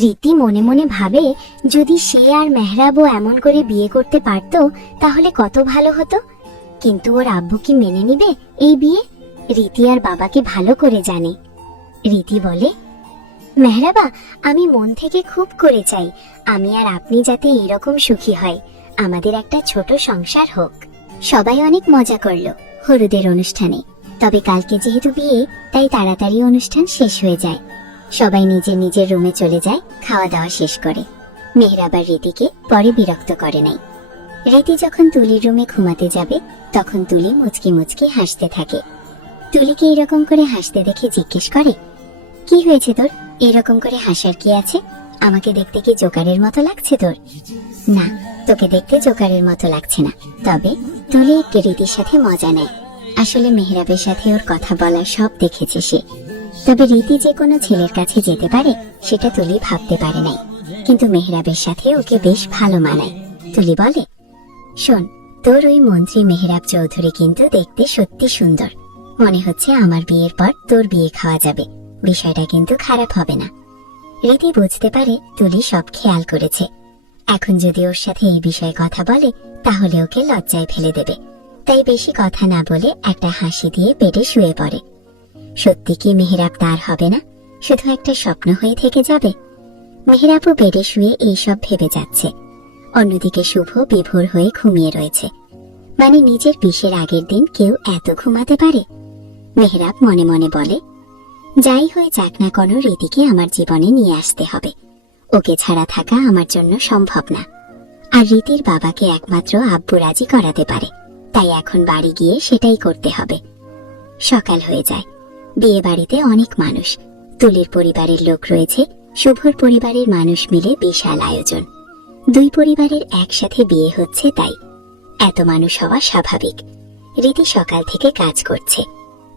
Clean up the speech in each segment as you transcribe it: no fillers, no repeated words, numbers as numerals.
রীতি মনে মনে ভাবে, যদি সে আর মেহরাবও এমন করে বিয়ে করতে পারত তাহলে কত ভালো হতো। কিন্তু ওর আব্বু কি মেনে নিবে এই বিয়ে? রীতি আর বাবাকে ভালো করে জানে। রীতি বলে, মেহরাবা, আমি মন থেকে খুব করে চাই আমি আর আপনি যাতে এরকম সুখী হয়, আমাদের একটা ছোট সংসার হোক। সবাই অনেক মজা করলো হলুদের অনুষ্ঠানে। তবে কালকে যেহেতু বিয়ে, তাই তাড়াতাড়ি অনুষ্ঠান শেষ হয়ে যায়। সবাই নিজের নিজের রুমে চলে যায় খাওয়া দাওয়া শেষ করে। মেহরাব আর রীতিকে পরে বিরক্ত করে নাই। রীতি যখন তুলির রুমে ঘুমাতে যাবে, তখন তুলি মুচকি মুচকি হাসতে থাকে। তুলিকে এরকম করে হাসতে দেখে জিজ্ঞেস করে, কি হয়েছে তোর? এরকম করে হাসার কি আছে? আমাকে দেখতে কি জোকারের মতো লাগছে তোর? না, তোকে দেখতে জোকারের মতো লাগছে না। তবে তুলি একটু রীতির সাথে মজা নেয়। আসলে মেহরাবের সাথে ওর কথা বলার সব দেখেছে সে। তবে রীতি যে কোনো ছেলের কাছে যেতে পারে সেটা তুলি ভাবতে পারে নাই। কিন্তু মেহরাবের সাথে ওকে বেশ ভালো মানায়। তুলি বলে, শোন, তোর ওই মন্ত্রী মেহরাব চৌধুরী কিন্তু দেখতে সত্যি সুন্দর। মনে হচ্ছে আমার বিয়ের পর তোর বিয়ে খাওয়া যাবে। বিষয়টা কিন্তু খারাপ হবে না। রীতি বুঝতে পারে তুলি সব খেয়াল করেছে। এখন যদি ওর সাথে এই বিষয়ে কথা বলে তাহলে ওকে লজ্জায় ফেলে দেবে। তাই বেশি কথা না বলে একটা হাসি দিয়ে বেডে শুয়ে পড়ে। সত্যি কি মেহরাব তার হবে না? শুধু একটা স্বপ্ন হয়ে থেকে যাবে? মেহরাবও বেডে শুয়ে এইসব ভেবে যাচ্ছে। অন্যদিকে শুভ বিভোর হয়ে ঘুমিয়ে রয়েছে। মানে নিজের বিশের আগের দিন কেউ এত ঘুমাতে পারে? মেহরাব মনে মনে বলে, যাই হয়ে যাক না কোনো, রীতিকে আমার জীবনে নিয়ে আসতে হবে। ওকে ছাড়া থাকা আমার জন্য সম্ভব না। আর রীতির বাবাকে একমাত্র আব্বু রাজি করাতে পারে। তাই এখন বাড়ি গিয়ে সেটাই করতে হবে। সকাল হয়ে যায়। বিয়ে বাড়িতে অনেক মানুষ। তুলির পরিবারের লোক রয়েছে, শুভর পরিবারের মানুষ মিলে বিশাল আয়োজন। দুই পরিবারের একসাথে বিয়ে হচ্ছে, তাই এত মানুষ হওয়া স্বাভাবিক। রীতি সকাল থেকে কাজ করছে।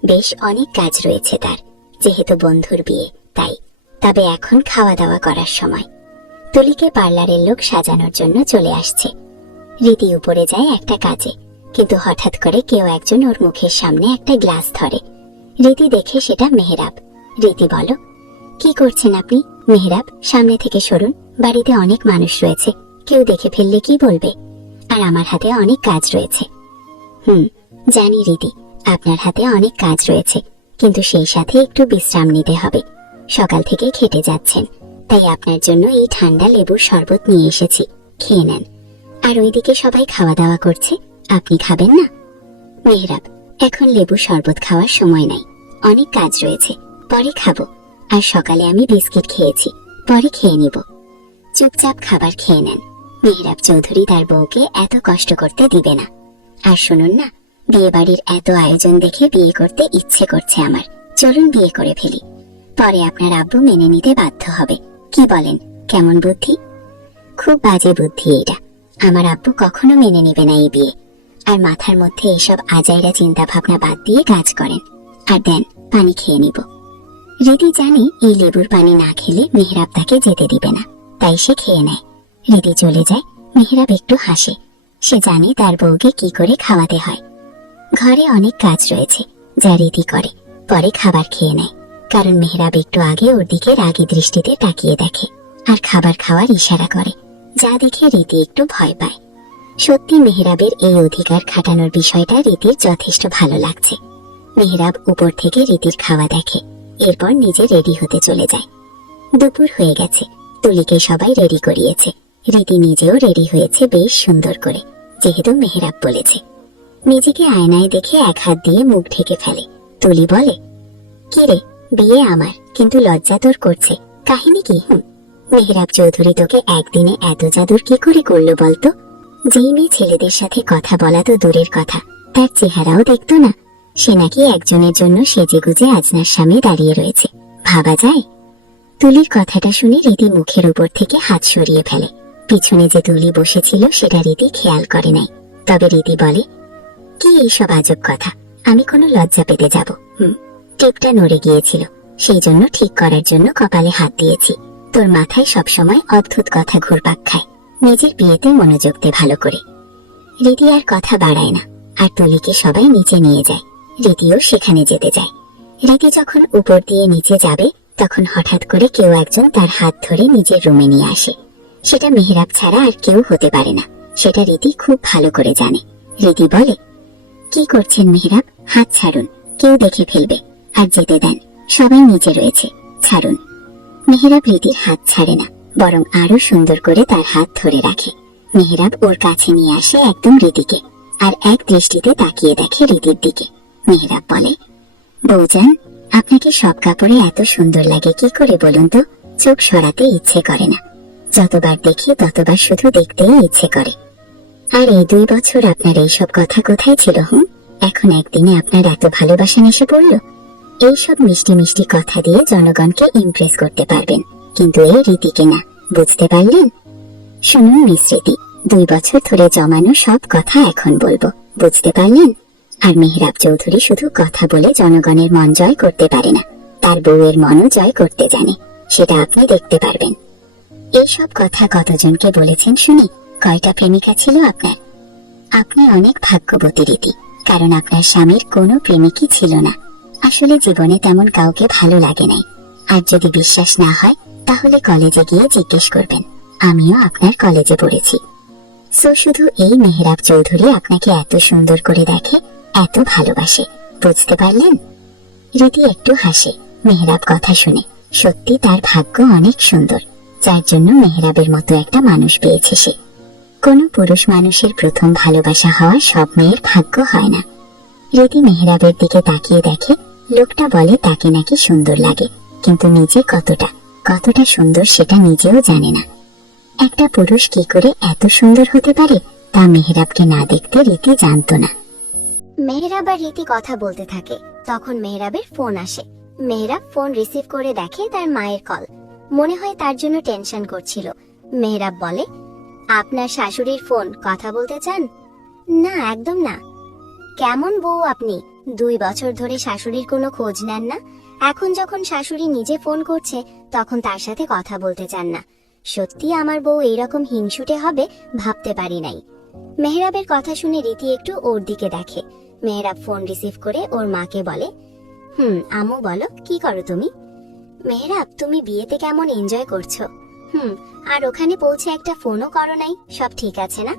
বেশ অনেক কাজ রয়েছে তার, যেহেতু বন্ধুর বিয়ে তাই। তবে এখন খাওয়া দাওয়া করার সময়। তুলিকে পার্লারের লোক সাজানোর জন্য চলে আসছে। রীতি উপরে যায় একটা কাজে, কিন্তু হঠাৎ করে কেউ একজন ওর মুখের সামনে একটা গ্লাস ধরে। রীতি দেখে সেটা মেহরাব। রীতি বলো, কি করছেন আপনি? মেহরাব, সামনে থেকে সরুন, বাড়িতে অনেক মানুষ রয়েছে, কেউ দেখে ফেললে কি বলবে? আর আমার হাতে অনেক কাজ রয়েছে। জানি রীতি, আপনার হাতে অনেক কাজ রয়েছে, কিন্তু সেই সাথে একটু বিশ্রাম নিতে হবে। সকাল থেকে খেটে যাচ্ছেন, তাই আপনার জন্য এই ঠান্ডা লেবুর শরবত নিয়ে এসেছি, খেয়ে নেন। আর ওইদিকে সবাই খাওয়া দাওয়া করছে, আপনি খাবেন না? মেহরাব, এখন লেবু শরবত খাওয়ার সময় নাই, অনেক কাজ রয়েছে, পরে খাবো। আর সকালে আমি বিস্কিট খেয়েছি, পরে খেয়ে নিব। চুপচাপ খাবার খেয়ে নেন। মেহরাব চৌধুরী তার বউকে এত কষ্ট করতে দিবে না। আর শুনুন না, বিয়ে বাড়ির এত আয়োজন দেখে বিয়ে করতে ইচ্ছে করছে আমার। চলুন বিয়ে করে ফেলি, পরে আপনার আব্বু মেনে নিতে বাধ্য হবে। কি বলেন? কেমন বুদ্ধি? খুব বাজে বুদ্ধি এটা। আমার আব্বু কখনো মেনে নিবে না এই বিয়ে। আর মাথার মধ্যে এসব আজাইরা চিন্তা ভাবনা বাদ দিয়ে কাজ করেন। আর দেন, পানি খেয়ে নিব। রীতি জানে এই লেবুর পানি না খেলে মেহরাব তাকে যেতে দিবে না, তাই সে খেয়ে নেয়। রীতি চলে যায়। মেহরাব একটু হাসে। সে জানে তার বউকে কি করে খাওয়াতে হয়। ঘরে অনেক কাজ রয়েছে যা রীতি করে, পরে খাবার খেয়ে নেয়। কারণ মেহরাব একটু আগে ওর দিকে রাগী দৃষ্টিতে তাকিয়ে দেখে আর খাবার খাওয়ার ইশারা করে, যা দেখে রীতি একটু ভয় পায়। সত্যি মেহরাবের এই অধিকার খাটানোর বিষয়টা রীতির যথেষ্ট ভালো লাগছে। মেহরাব উপর থেকে রীতির খাওয়া দেখে, এরপর নিজে রেডি হতে চলে যায়। দুপুর হয়ে গেছে, তুলিকে সবাই রেডি করিয়েছে। রীতি নিজেও রেডি হয়েছে বেশ সুন্দর করে, যেহেতু মেহরাব বলেছে। নিজেকে আয়নায় দেখে এক হাত দিয়ে মুখ ঢেকে ফেলে। তুলি বলে, কি রে, বিয়ে আমার, কিন্তু লজ্জা তোর করছে, কাহিনী কি? মেহরাব চৌধুরী তোকে একদিনে এত জাদুর কি করে করলো বলতো? যেই মেয়ে ছেলেদের সাথে কথা বলা তো দূরের কথা, তার চেহারাও দেখতো না, সে নাকি একজনের জন্য সেজেগুজে আজনার সামনে দাঁড়িয়ে রয়েছে। ভাবা যায়? তুলির কথাটা শুনে রীতি মুখের উপর থেকে হাত সরিয়ে ফেলে। পিছনে যে তুলি বসেছিল সেটা রীতি খেয়াল করে নাই। তবে রীতি বলে, কি এইসব আজব কথা? আমি কোনো লজ্জা পেতে যাব? টিপটা নড়ে গিয়েছিল, সেই জন্য ঠিক করার জন্য কপালে হাত দিয়েছি। তোর মাথায় সবসময় অদ্ভুত কথা ঘুরপাক খায়। নিজের বিয়েতে মনোযোগ দে ভালো করে। রীতি আর কথা বাড়ায় না, আর তুলিকে সবাই নিচে নিয়ে যায়। রীতিও সেখানে যেতে যায়। রীতি যখন উপর দিয়ে নিচে যাবে, তখন হঠাৎ করে কেউ একজন তার হাত ধরে নিজের রুমে নিয়ে আসে। সেটা মেহেরাব ছাড়া আর কেউ হতে পারে না, সেটা রীতি খুব ভালো করে জানে। রীতি বলে, কি করছেন মেহেরাব? হাত ছাড়ুন, কেউ দেখে ফেলবে। আর যেতে দেন, সবাই নিচে রয়েছে, ছাড়ুন। মেহেরাব রীতির হাত ছাড়ে না, বরং আরো সুন্দর করে তার হাত ধরে রাখে। মেহেরাব ওর কাছে নিয়ে আসে একদম রীতিকে, আর এক দৃষ্টিতে তাকিয়ে দেখে রীতির দিকে। মেহেরাব বলে, বৌজান, আপনাকে সব কাপড়ে এত সুন্দর লাগে কি করে বলুন তো? চোখ সরাতে ইচ্ছে করে না, যতবার দেখি ততবার শুধু দেখতেই ইচ্ছে করে। আর এই 2 বছর আপনার এইসব কথা কোথায় ছিল? এখন একদিনে আপনার এত ভালোবাসা এসে পড়ল। এইসব মিষ্টি মিষ্টি কথা দিয়ে জনগণকে ইমপ্রেস করতে পারবেন, কিন্তু এই রীতিকে না, বুঝতে পারলেন? শুনুন মিস রীতি, 2 বছর ধরে জমানো সব কথা এখন বলবো, বুঝতে পারলেন? আর মেহেরাব চৌধুরী শুধু কথা বলে জনগণের মন জয় করতে পারে না, তার বউয়ের মনও জয় করতে জানে, সেটা আপনি দেখতে পারবেন। এইসব কথা কতজনকে বলেছেন শুনি? কয়টা প্রেমিকা ছিল আপনার? আপনি অনেক ভাগ্যবতী রীতি, কারণ আপনার স্বামীর কোনো প্রেমিকই ছিল না। আসলে জীবনে তেমন কাউকে ভালো লাগে নাই। আর যদি বিশ্বাস না হয় তাহলে কলেজে গিয়ে জিজ্ঞেস করবেন, আমিও আপনার কলেজে পড়েছি। সো শুধু এই মেহেরাব চৌধুরী আপনাকে এত সুন্দর করে দেখে, এত ভালোবাসে, বুঝতে পারলেন? রীতি একটু হাসে মেহেরাব কথা শুনে। সত্যি তার ভাগ্য অনেক সুন্দর, যার জন্য মেহেরাবের মতো একটা মানুষ পেয়েছে সে। কোনো পুরুষ মানুষের প্রথম ভালোবাসা হওয়া সব মেয়ের ভাগ্য হয় না। রীতি মেহেরাবের দিকে তাকিয়ে দেখে, লোকটা বলে তাকে নাকি সুন্দর লাগে, কিন্তু নিজে কতটা সুন্দর সেটা নিজেও জানে না। একটা পুরুষ কি করে এত সুন্দর হতে পারে তা মেহেরাবকে না দেখতে রীতি জানতো না। মেহেরাব আর রীতি কথা বলতে থাকে, তখন মেহেরাবের ফোন আসে। মেহেরাব ফোন রিসিভ করে দেখে তার মায়ের কল। মনে হয় তার জন্য টেনশন করছিল। মেহেরাব বলে, আপনার শাশুড়ির ফোন, কথা বলতে চান? না, একদম না। কেমন বউ আপনি, 2 বছর ধরে শাশুড়ির কোনো খোঁজ নেন না, এখন যখন শাশুড়ি নিজে ফোন করছে তখন তার সাথে কথা বলতে চান না। সত্যি আমার বউ এইরকম হিংসুটে হবে ভাবতে পারি নাই। মেহেরাবের কথা শুনে রীতি একটু ওর দিকে দেখে। মেহেরাব ফোন রিসিভ করে ওর মাকে বলে, আম্মু বলো, কি করো তুমি? মেহেরাব, তুমি বিয়েতে কেমন এনজয় করছো? আর ওখানে পৌঁছে একটা ফোনও করো নাই, সব ঠিক আছে না?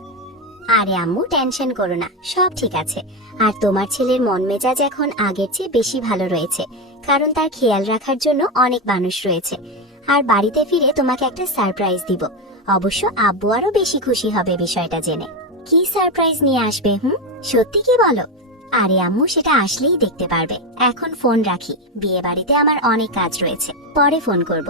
আরে আম্মু, টেনশন করো না, সব ঠিক আছে। আর তোমার ছেলের মন মেজাজ এখন আগের চেয়ে বেশি ভালো রয়েছে, কারণ তার খেয়াল রাখার জন্য অনেক মানুষ রয়েছে। আর বাড়িতে ফিরে তোমাকে একটা সারপ্রাইজ দিব। অবশ্য আব্বু আরো বেশি খুশি হবে বিষয়টা জেনে। কি সারপ্রাইজ নিয়ে আসবে? সত্যি কি বলো? আরে আম্মু, সেটা আসলেই দেখতে পারবে। এখন ফোন রাখি, বিয়ে বাড়িতে আমার অনেক কাজ রয়েছে, পরে ফোন করব।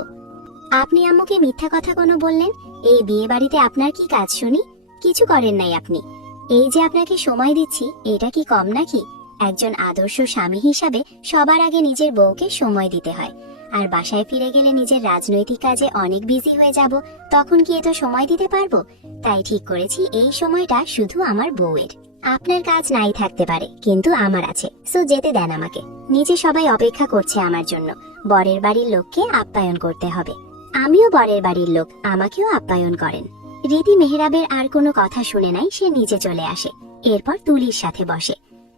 আপনি আম্মুকে মিথ্যা কথা কোনো বললেন? এই বিয়ে বাড়িতে আপনার কি কাজ শুনি? কিছু করেন নাই আপনি। এই যে আপনাকে সময় দিচ্ছি, এটা কি কম নাকি? একজন আদর্শ স্বামী হিসাবে সবার আগে নিজের বউকে সময় দিতে হয়। আর বাসায় ফিরে গেলে নিজের রাজনৈতিক কাজে অনেক বিজি হয়ে যাব, তখন কি এত সময় দিতে পারবো? তাই ঠিক করেছি এই সময়টা শুধু আমার বউয়ের। আপনার কাজ নাই থাকতে পারে, কিন্তু আমার আছে, সো যেতে দেন আমাকে। নিচে সবাই অপেক্ষা করছে আমার জন্য। বরের বাড়ির লোককে আপ্যায়ন করতে হবে। আমিও বরের বাড়ির লোক, আমাকেও আপ্যায়ন করেন। রীতি মেহেরাবের আর কোনো কথা শুনে নাই, সে নিচে চলে আসে। এরপর তুলির সাথে বসে।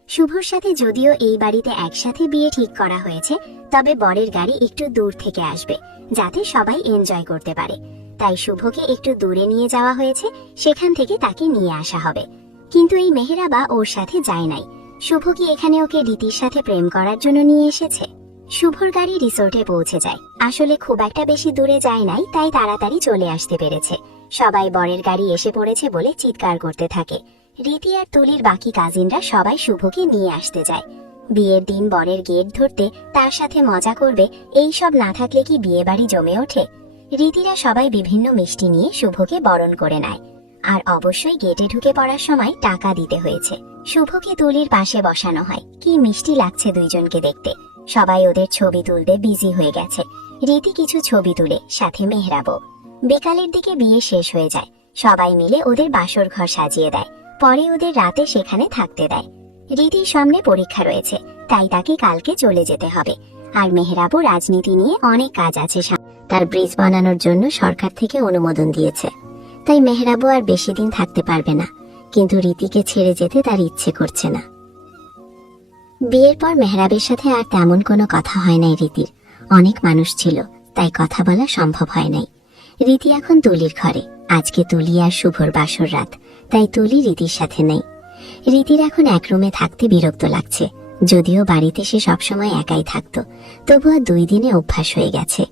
শুভর সাথে যদিও এই বাড়িতে একসাথে বিয়ে ঠিক করা হয়েছে, তবে বরের গাড়ি একটু দূর থেকে আসবে, যাতে সবাই এনজয় করতে পারে। তাই শুভকে একটু দূরে নিয়ে যাওয়া হয়েছে, সেখান থেকে তাকে নিয়ে আসা হবে। কিন্তু এই মেহেরাবা ওর সাথে যায় নাই। শুভ কি এখানে ওকে রীতির সাথে প্রেম করার জন্য নিয়ে এসেছে? শুভর গাড়ি রিসোর্টে পৌঁছে যায়। আসলে খুব একটা বেশি দূরে যায় নাই, তাই তাড়াতাড়ি চলে আসতে পেরেছে। সবাই বরের গাড়ি এসে পড়েছে বলে চিৎকার করতে থাকে। রীতি আর তুলির বাকি কাজিনরা সবাই শুভকে নিয়ে আসতে যায়। বিয়ের দিন বরের গেট ধরতে, তার সাথে মজা করবে, এই সব না থাকলে কি বিয়ে বাড়ি জমে ওঠে? রীতিরা সবাই বিভিন্ন মিষ্টি নিয়ে শুভকে বরণ করে নেয়। আর অবশ্যই গেটে ঢুকে পড়ার সময় টাকা দিতে হয়েছে। শুভকে তুলির পাশে বসানো হয়। কি মিষ্টি লাগছে দুইজনকে দেখতে। সবাই ওদের ছবি তুলতে বিজি হয়ে গেছে। রীতি কিছু ছবি তুলে, সাথে মেহরাবও। বিকালের দিকে বিয়ে শেষ হয়ে যায়। সবাই মিলে ওদের বাসর ঘর সাজিয়ে দেয়। পরে ওদের রাতে সেখানে থাকতে দেয়। রীতির সামনে পরীক্ষা রয়েছে, তাই তাকে কালকে চলে যেতে হবে। আর মেহরাবও রাজনীতি নিয়ে অনেক কাজ আছে। তার ব্রিজ বানানোর জন্য সরকার থেকে অনুমোদন দিয়েছে, তাই মেহরাবও আর বেশি দিন থাকতে পারবে না। কিন্তু রীতিকে ছেড়ে যেতে তার ইচ্ছে করছে না। বিয়ের পর মেহরাবের সাথে আর তেমন কোনো কথা হয় নাই রীতির। অনেক মানুষ ছিল, তাই কথা বলা সম্ভব হয় নাই। রীতি এখন তুলির ঘরে। আজকে তুলি আর শুভর বাসর রাত, তাই তুলি রীতির সাথে নেই। রীতির এখন এক রুমে থাকতে বিরক্ত লাগছে। যদিও বাড়িতে সে সবসময় একাই থাকতো, তবুও 2 দিনে অভ্যাস হয়ে গেছে।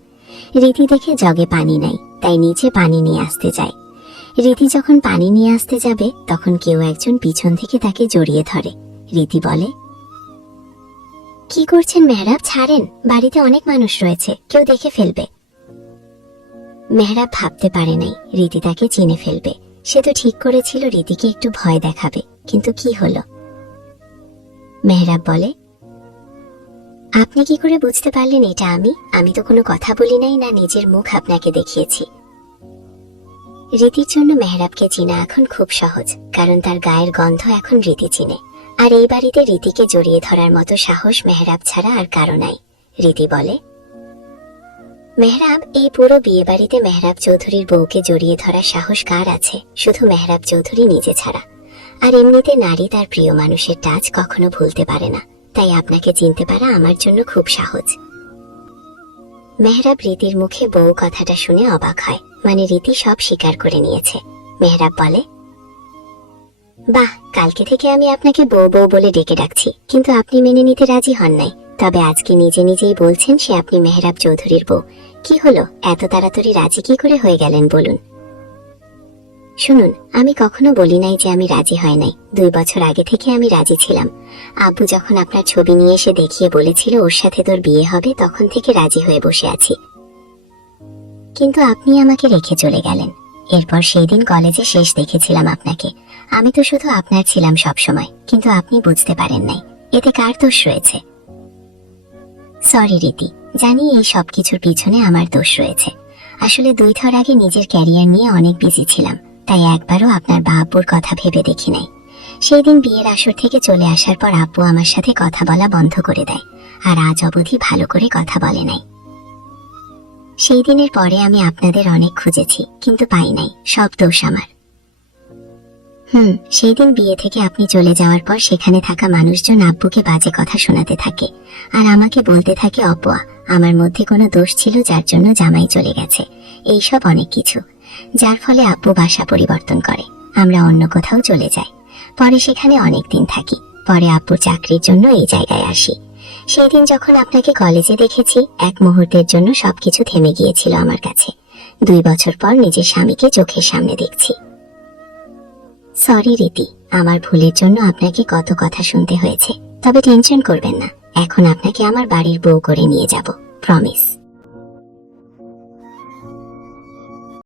রীতি দেখে জগে পানি নাই, তাই নিচে পানি নিয়ে আসতে যায়। রীতি যখন পানি নিয়ে আসতে যাবে, তখন কেউ একজন পিছন থেকে তাকে জড়িয়ে ধরে। রীতি বলে, কি করছেন মেহরাব? ছাড়েন, বাড়িতে অনেক মানুষ রয়েছে, কেউ দেখে ফেলবে। মেহরাব ভাবতে পারে নাই রীতি তাকে চিনে ফেলবে। সে তো ঠিক করেছিল রীতিকে একটু ভয় দেখাবে, কিন্তু কি হলো? মেহরাব বলে, আপনি কি করে বুঝতে পারলেন এটা আমি তো কোনো কথা বলি নাই, না নিজের মুখ আপনাকে দেখিয়েছি। রীতির জন্য মেহরাবকে চিনা এখন খুব সহজ, কারণ তার গায়ের গন্ধ এখন রীতি চিনে। আর এই বাড়িতে রীতিকে জড়িয়ে ধরার মতো সাহস মেহরাব ছাড়া আর কারো নাই। রীতি বলে, মেহরাব, এই পুরো বিয়ে বাড়িতে মেহরাব চৌধুরীর বউকে জড়িয়ে ধরার সাহস কার আছে? শুধু মেহরাব চৌধুরী নিজে ছাড়া। আর এমনিতে নারী তার প্রিয় মানুষের টাচ কখনো ভুলতে পারে না, তাই আপনাকে চিনতে পারা আমার জন্য খুব সহজ। মেহরাব রীতির মুখে বউ কথাটা শুনে অবাক হয়, মানে রীতি সব স্বীকার করে নিয়েছে। মেহরাব বলে, বাহ, কালকে থেকে আমি আপনাকে বউ বউ বলে ডেকে ডাকছি, কিন্তু আপনি মেনে নিতে রাজি হন নাই। তবে আজকে নিজে নিজেই বলছেন সে আপনি মেহরাব চৌধুরীর বউ। কি হলো, এত তাড়াতাড়ি রাজি কি করে হয়ে গেলেন বলুন? শুনুন, আমি কখনো বলি নাই যে আমি রাজি হয় নাই। 2 বছর আগে থেকে আমি রাজি ছিলাম। আব্বু যখন আপনার ছবি নিয়ে এসে দেখিয়ে বলেছিল ওর সাথে তোর বিয়ে হবে, তখন থেকে রাজি হয়ে বসে আছি। কিন্তু আপনি আমাকে রেখে চলে গেলেন। এরপর সেই দিন কলেজে শেষ দেখেছিলাম আপনাকে। আমি তো শুধু আপনার ছিলাম সব সময়, কিন্তু আপনি বুঝতে পারেন নাই। এতে কার দোষ রয়েছে? সরি রীতি, জানি এই সব কিছুর পিছনে আমার দোষ রয়েছে। আসলে 2 থর আগে নিজের ক্যারিয়ার নিয়ে অনেক বিজি ছিলাম, তাই একবারও আপনার বা আব্বুর কথা ভেবে দেখি নাই। সেই দিন বিয়ের আসর থেকে চলে আসার পর আব্বু আমার সাথে কথা বলা বন্ধ করে দেয়, আর আজ অবধি ভালো করে কথা বলে নাই। সেই দিনের পরে আমি আপনাদের অনেক খুঁজেছি, কিন্তু পাই নাই। সব দোষ আমার। সেই দিন বিয়ে থেকে আপনি চলে যাওয়ার পর সেখানে থাকা মানুষজন আব্বুকে বাজে কথা শোনাতে থাকে, আর আমাকে বলতে থাকে অপয়া আমার মধ্যে কোনো দোষ ছিল যার জন্য জামাই চলে গেছে। এইসব অনেক কিছু, যার ফলে আব্বু বাসা পরিবর্তন করে। আমরা অন্য কোথাও চলে যাই। পরে সেখানে অনেক দিন থাকি। পরে আব্বুর চাকরির জন্য এই জায়গায় আসি। সেই দিন যখন আপনাকে কলেজে দেখেছি, এক মুহূর্তের জন্য সবকিছু থেমে গিয়েছিল আমার কাছে। 2 বছর পর নিজের স্বামীকে চোখের সামনে দেখছি। সরি রীতি, আমার ভুলের জন্য আপনাকে কত কথা শুনতে হয়েছে। তবে টেনশন করবেন না, এখন আপনাকে আমার বাড়ির বউ করে নিয়ে যাব, প্রমিস।